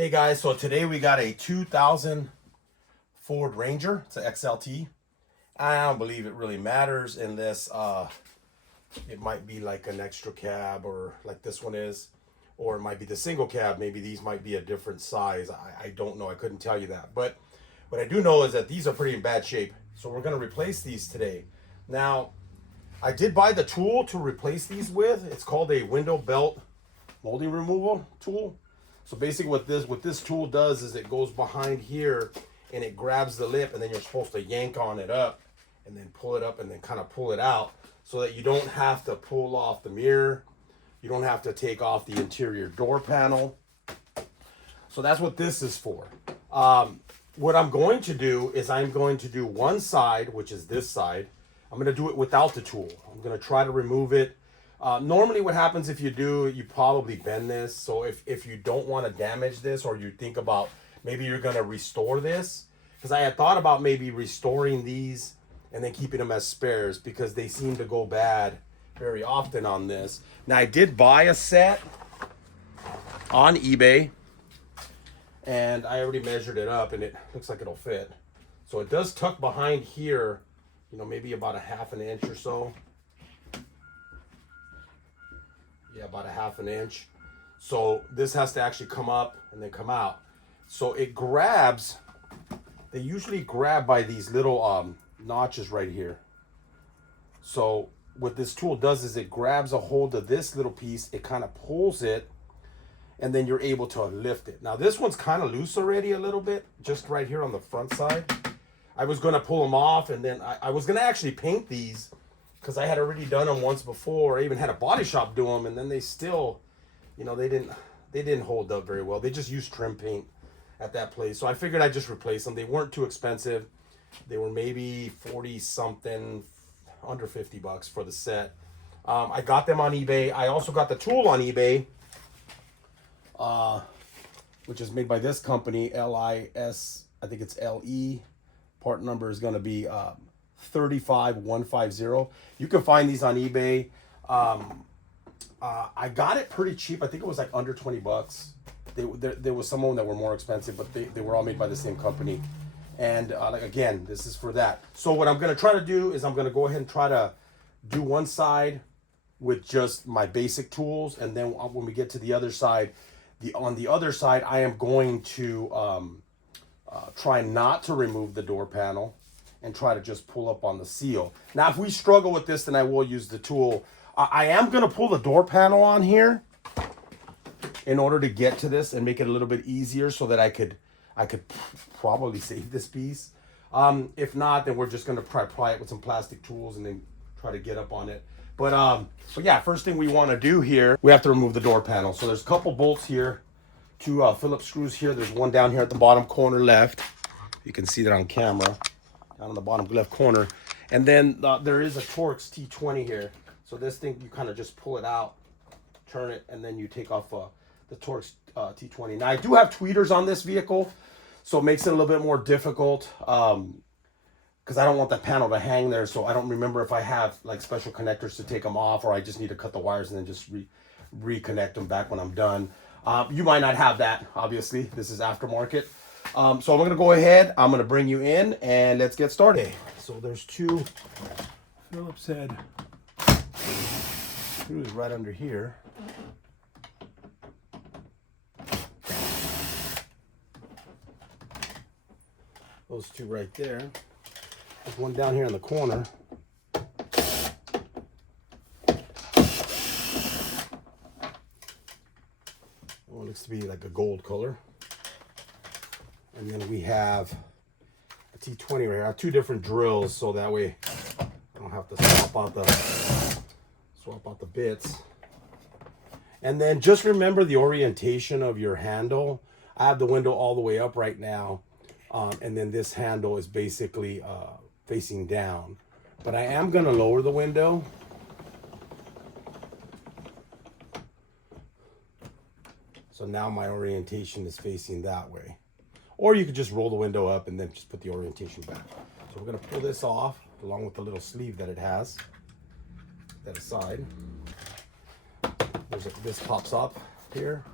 Hey guys, so today we got a 2000 Ford Ranger. It's an XLT. I don't believe it really matters unless it might be like an extra cab or like this one is, or it might be the single cab. Maybe these might be a different size. I don't know. I couldn't tell you that. But what I do know is that these are pretty in bad shape. So we're going to replace these today. Now, I did buy the tool to replace these with. It's called a window belt molding removal tool. So basically what this tool does is it goes behind here and it grabs the lip, and then you're supposed to yank on it up and then pull it up and then kind of pull it out so that you don't have to pull off the mirror. You don't have to take off the interior door panel. So that's what this is for. What I'm going to do is I'm going to do one side, which is this side. I'm going to do it without the tool. I'm going to try to remove it. Normally what happens if you do, you probably bend this. So if you don't want to damage this, or you think about maybe you're going to restore this, because I had thought about maybe restoring these and then keeping them as spares because they seem to go bad very often on this. Now I did buy a set on eBay and I already measured it up and it looks like it'll fit. So it does tuck behind here, you know, maybe about a half an inch or so. Yeah, about a half an inch. So this has to actually come up and then come out. So it grabs, they usually grab by these little notches right here. So what this tool does is it grabs a hold of this little piece, it kind of pulls it, and then you're able to lift it. Now this one's kind of loose already a little bit, just right here on the front side. I was gonna pull them off, and then I was gonna actually paint these because I had already done them once before. I even had a body shop do them, and then they still, you know, they didn't hold up very well. They just used trim paint at that place. So I figured I'd just replace them. They weren't too expensive. They were maybe 40 something, under 50 bucks for the set. I got them on eBay. I also got the tool on eBay, which is made by this company, LIS, I think it's LE. Part number is going to be 35150. You can find these on eBay. I got it pretty cheap. I think it was like under 20 bucks. There was some of them that were more expensive, but they were all made by the same company. And like, again, this is for that. So what I'm going to try to do is I'm going to go ahead and try to do one side with just my basic tools. And then when we get to the other side, on the other side, I am going to try not to remove the door panel and try to just pull up on the seal. Now, if we struggle with this, then I will use the tool. I am going to pull the door panel on here in order to get to this and make it a little bit easier so that I could probably save this piece. If not, then we're just going to pry it with some plastic tools and then try to get up on it. But yeah, first thing we want to do here, we have to remove the door panel. So there's a couple bolts here, two Phillips screws here. There's one down here at the bottom corner left. You can see that on camera, down on the bottom left corner. And then there is a Torx T20 here. So this thing, you kind of just pull it out, turn it, and then you take off the Torx T20. Now I do have tweeters on this vehicle, so it makes it a little bit more difficult because I don't want the panel to hang there. So I don't remember if I have like special connectors to take them off, or I just need to cut the wires and then just reconnect them back when I'm done. You might not have that, obviously. This is aftermarket. So I'm going to go ahead. I'm going to bring you in and let's get started. Okay, so there's two Phillips head screws right under here. Those two right there. There's one down here in the corner. One looks to be like a gold color. And then we have a T20 right here. I have two different drills, so that way I don't have to swap out the bits. And then just remember the orientation of your handle. I have the window all the way up right now. And then this handle is basically facing down. But I am going to lower the window. So now my orientation is facing that way. Or you could just roll the window up and then just put the orientation back. So we're going to pull this off along with the little sleeve that it has. That aside. This pops up here.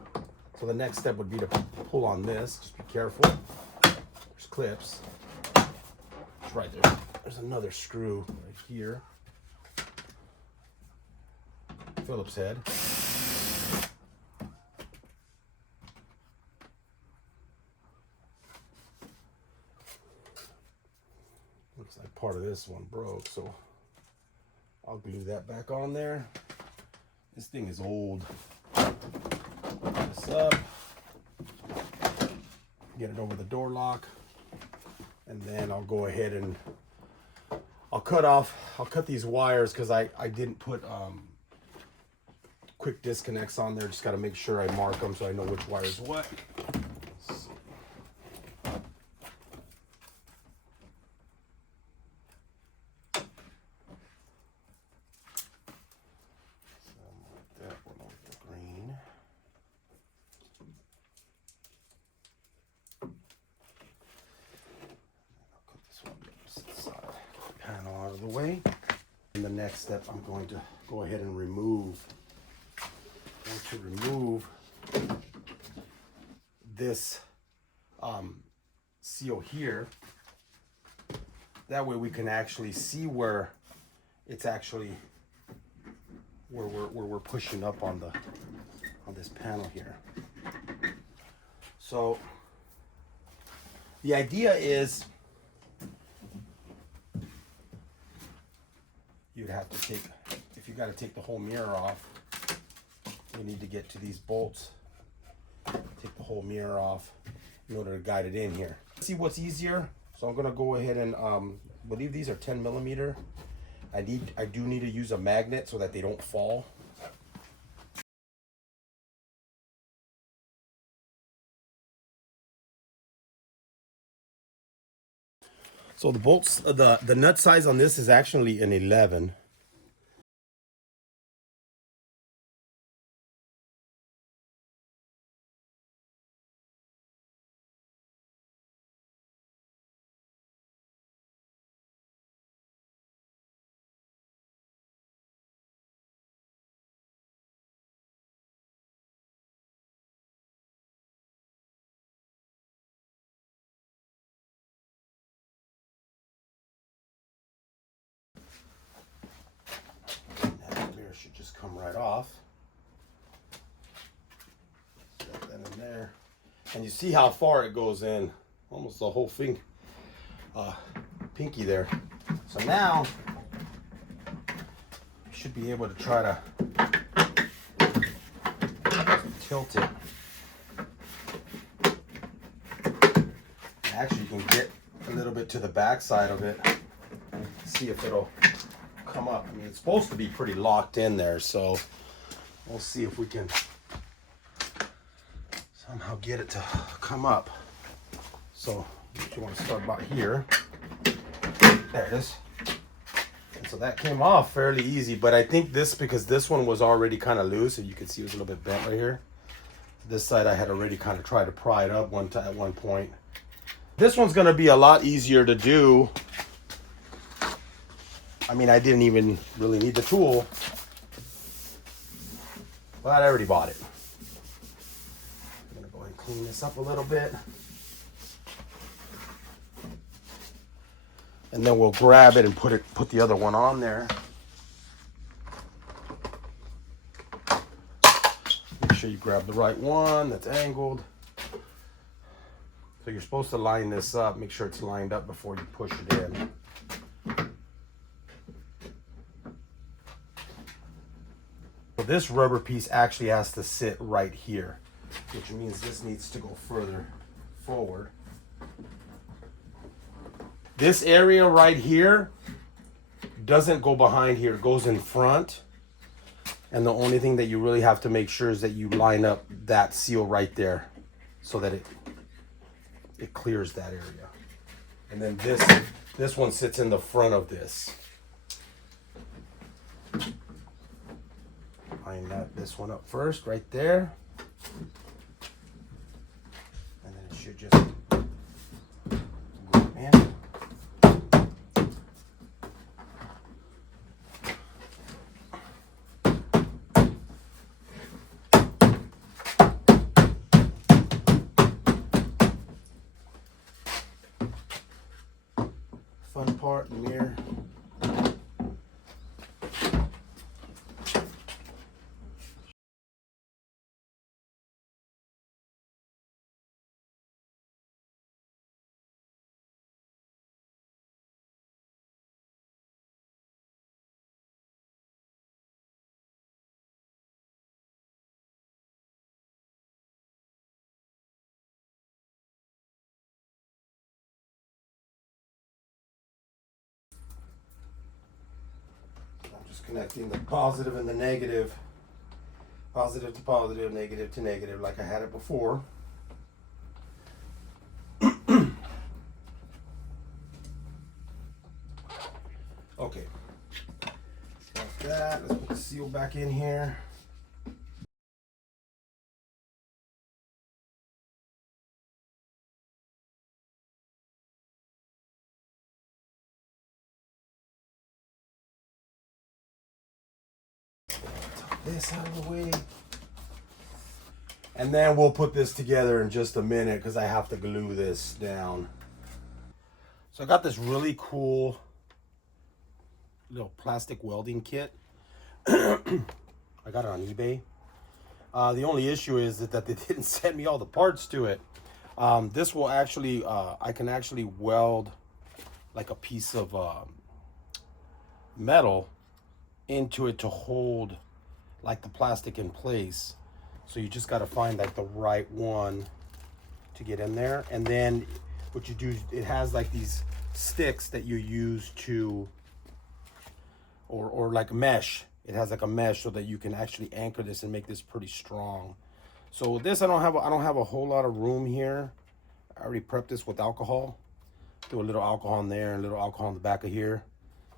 So the next step would be to pull on this. Just be careful. There's clips. It's right there. There's another screw right here. Phillips head. Looks like part of this one broke, so I'll glue that back on there. This thing is old. Open this up. Get it over the door lock. And then I'll go ahead and I'll cut these wires because I didn't put quick disconnects on there. Just got to make sure I mark them so I know which wire is what. The way. And the next step, I'm going to go ahead and remove. I'm going to remove this seal here. That way we can actually see where it's actually where we're pushing up on this panel here. So the idea is you'd have to take, if you got to take the whole mirror off, you need to get to these bolts, take the whole mirror off in order to guide it in here. See what's easier? So I'm gonna go ahead and, I believe these are 10 millimeter. I do need to use a magnet so that they don't fall. So the bolts, the nut size on this is actually an 11. Should just come right off. Set that in there. And you see how far it goes in. Almost the whole thing. Pinky there. So now you should be able to try to tilt it. Actually, you can get a little bit to the back side of it. See if it'll come up. I mean, it's supposed to be pretty locked in there, so we'll see if we can somehow get it to come up. So you want to start about here. There it is. And so that came off fairly easy, but I think this, because this one was already kind of loose, and you can see it was a little bit bent right here. This side I had already kind of tried to pry it up at one point. This one's going to be a lot easier to do. I mean, I didn't even really need the tool, but I already bought it. I'm gonna go ahead and clean this up a little bit. And then we'll grab it and put the other one on there. Make sure you grab the right one that's angled. So you're supposed to line this up, make sure it's lined up before you push it in. This rubber piece actually has to sit right here, which means this needs to go further forward. This area right here doesn't go behind here, it goes in front. And the only thing that you really have to make sure is that you line up that seal right there so that it clears that area. And then this one sits in the front of this. Line this one up first, right there. And then it should just go in. connecting the positive and the negative. Positive to positive, negative to negative, like I had it before. Okay. Like that. Let's put the seal back in here. This out of the way. And then we'll put this together in just a minute because I have to glue this down. So I got this really cool little plastic welding kit. I got it on eBay. The only issue is that they didn't send me all the parts to it. This will actually, I can actually weld like a piece of metal into it to hold like the plastic in place. So you just got to find like the right one to get in there. And then what you do, it has like these sticks that you use to, or like mesh. It has like a mesh so that you can actually anchor this and make this pretty strong. So this, I don't have a whole lot of room here. I already prepped this with alcohol. Do a little alcohol in there and a little alcohol in the back of here.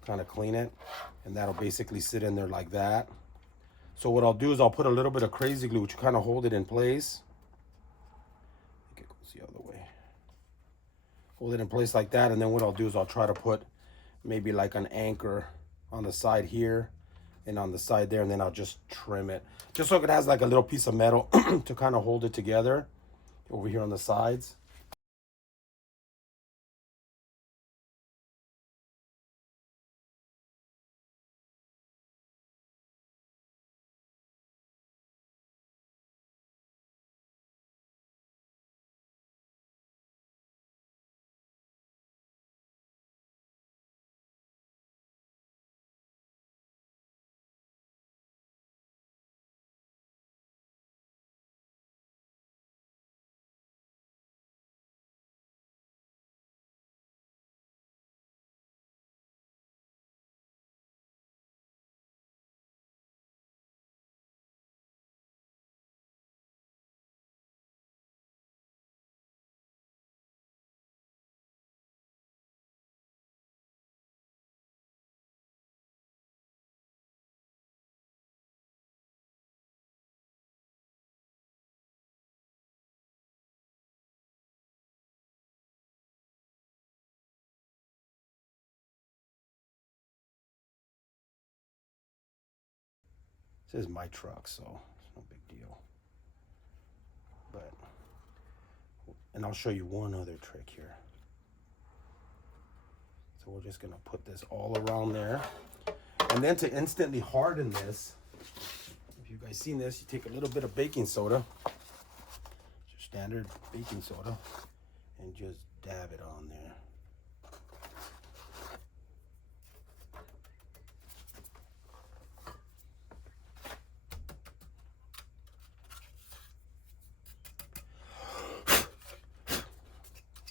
Kind of clean it. And that'll basically sit in there like that. So what I'll do is I'll put a little bit of crazy glue to kind of hold it in place. I think it goes the other way. Hold it in place like that, and then what I'll do is I'll try to put maybe like an anchor on the side here and on the side there, and then I'll just trim it. Just so it has like a little piece of metal to kind of hold it together over here on the sides. This is my truck, so it's no big deal. But, and I'll show you one other trick here. So we're just gonna put this all around there. And then to instantly harden this, if you guys seen this, you take a little bit of baking soda, just standard baking soda, and just dab it on there.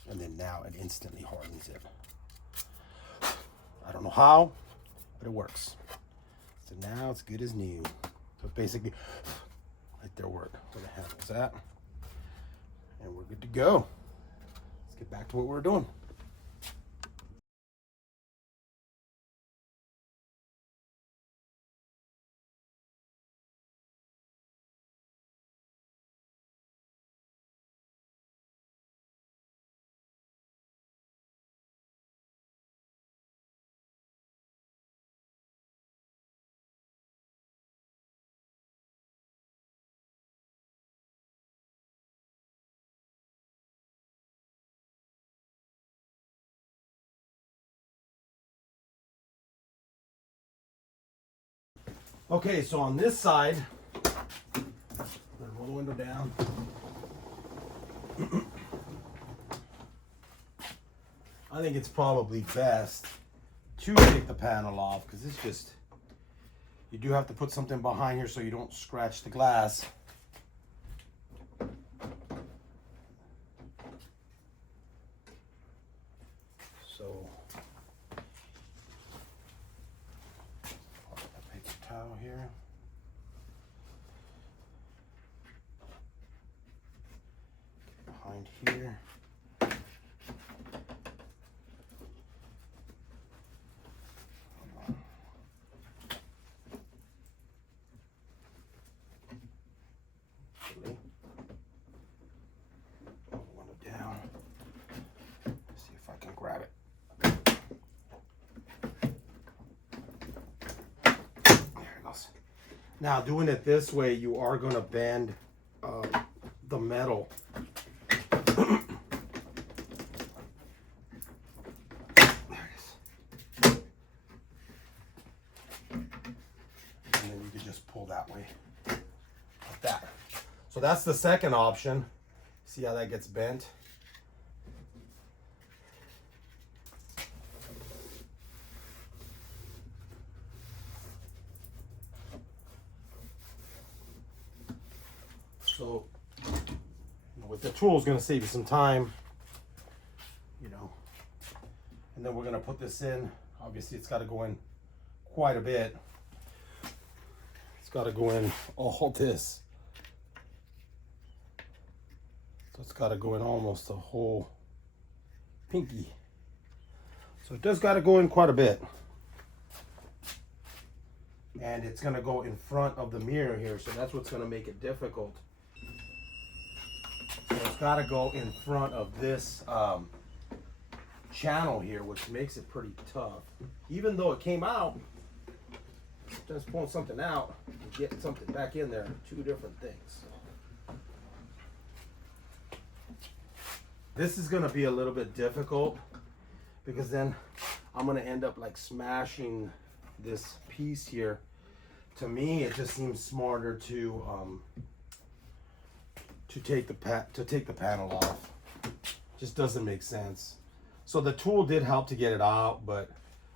And then now it instantly hardens it. I don't know how, but it works. So now it's good as new. So basically, right there where the handle's at. And we're good to go. Let's get back to what we're doing. Okay, so on this side, roll the window down. I think it's probably best to take the panel off because it's just, you do have to put something behind here so you don't scratch the glass. So, here. One down. See if I can grab it. There it goes. Now, doing it this way, you are going to bend the metal. There it is. And then you can just pull that way, like that. So that's the second option. See how that gets bent? So with the tool is going to save you some time, you know. And then we're going to put this in. Obviously, it's got to go in quite a bit. It's got to go in all this. So it's got to go in almost the whole pinky. So it does got to go in quite a bit. And it's going to go in front of the mirror here, so that's what's going to make it difficult. So it's got to go in front of this channel here, which makes it pretty tough. Even though it came out, just pulling something out and getting something back in there, two different things. This is going to be a little bit difficult because then I'm going to end up like smashing this piece here. To me, it just seems smarter to take the panel off. Just doesn't make sense. So the tool did help to get it out, but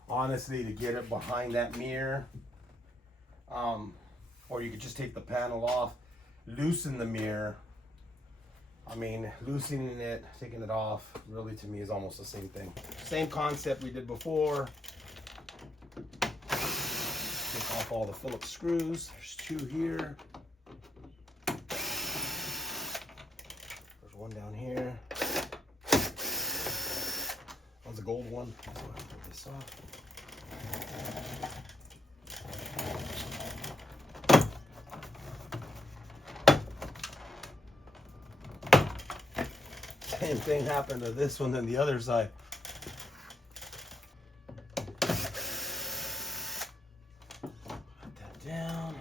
honestly, to get it behind that mirror, or you could just take the panel off, loosen the mirror. I mean, loosening it, taking it off, really to me is almost the same thing. Same concept we did before. Take off all the Phillips screws. There's two here. There's one down here. One's a gold one. So I'll take this off. Same thing happened to this one than the other side. Put that down.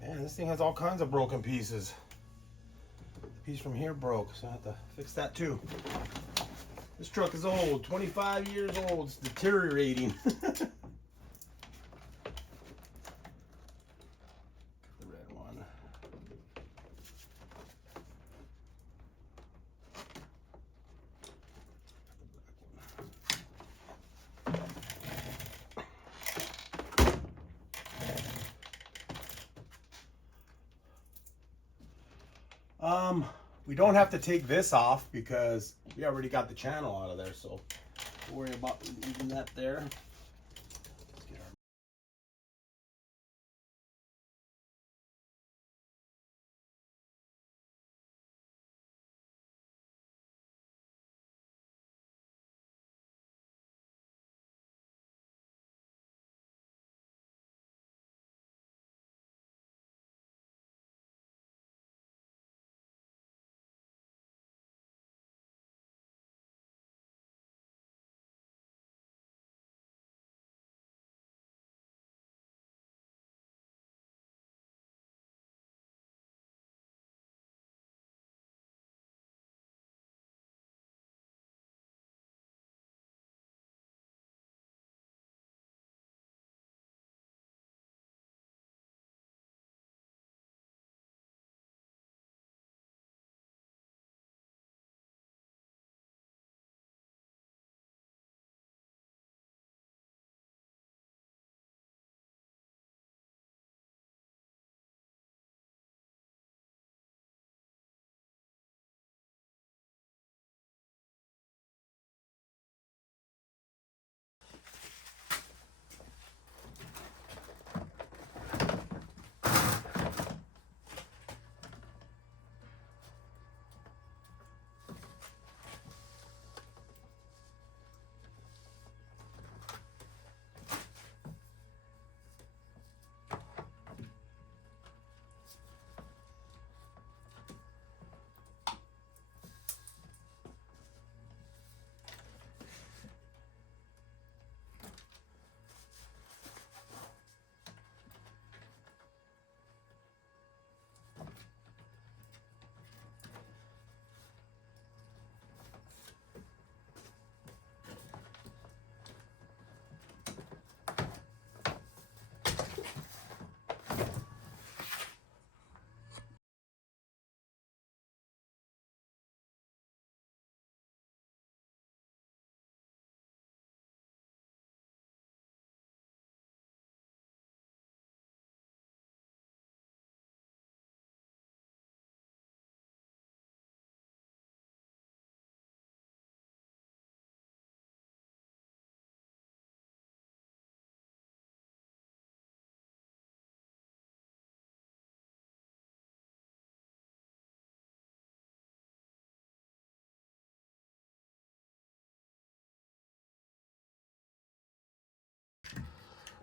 Man, this thing has all kinds of broken pieces. The piece from here broke, so I have to fix that too. This truck is old, 25 years old. It's deteriorating. The red one. We don't have to take this off because we already got the channel out of there, so don't worry about leaving that there.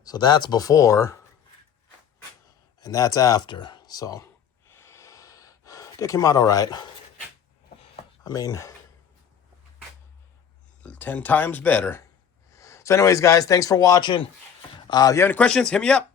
So that's before, and that's after. So it came out all right. I mean, 10 times better. So anyways, guys, thanks for watching. If you have any questions, hit me up.